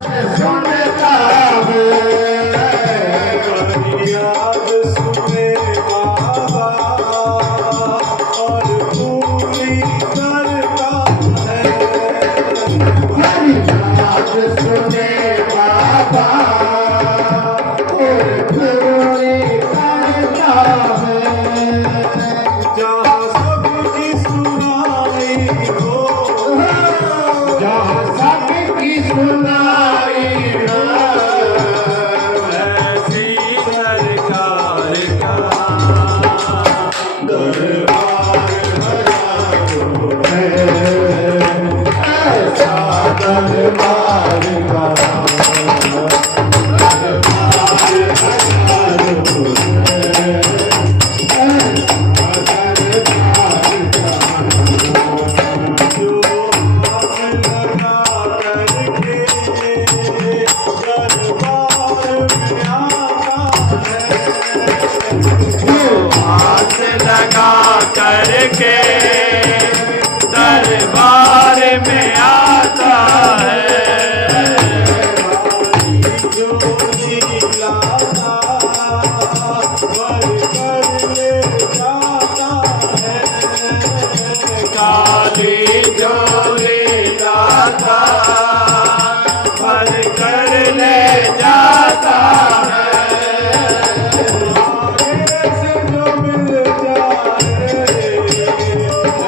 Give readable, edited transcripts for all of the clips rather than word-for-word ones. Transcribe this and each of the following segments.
सुनता है याद सुने बाबा और पूरी करता है। याद सुने बाबा और पूरी करता है। जहाँ सबकी सुनाई हो, जहाँ सबकी सुनाई हो, ऐसी सरकार का दरबार हजारों है। ऐसा दरबार का जो आस लगा करके दरबार में आता है। आस लगा करके दरबार में आता है। जो नीलाता भर कर ले जाता है। काली जोली लाता भर कर ले जाता है। आगे से जो मिल जाए,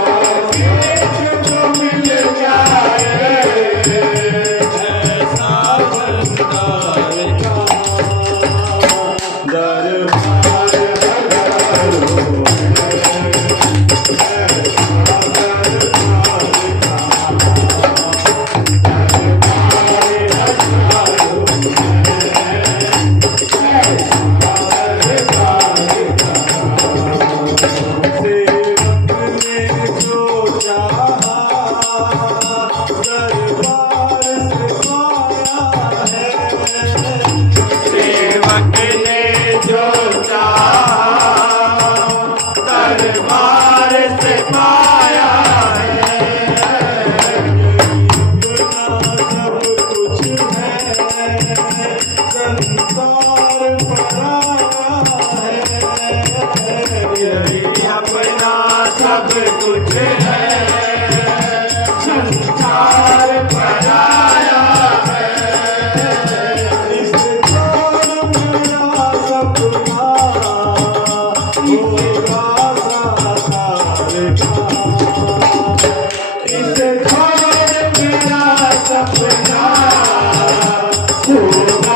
आगे से जो मिल जाए, ऐसा भंडार का दरबार हजारों सेवक ने जो चाहा दरबार से पाया है। सेवक ने जो चाहा दरबार से पाया है। अपना सब कुछ है, संसार पराया है। यही अपना सब कुछ है, संसार पराया है। इस काल मेरा सपना होगा साकार का। इस काल मेरा सपना होगा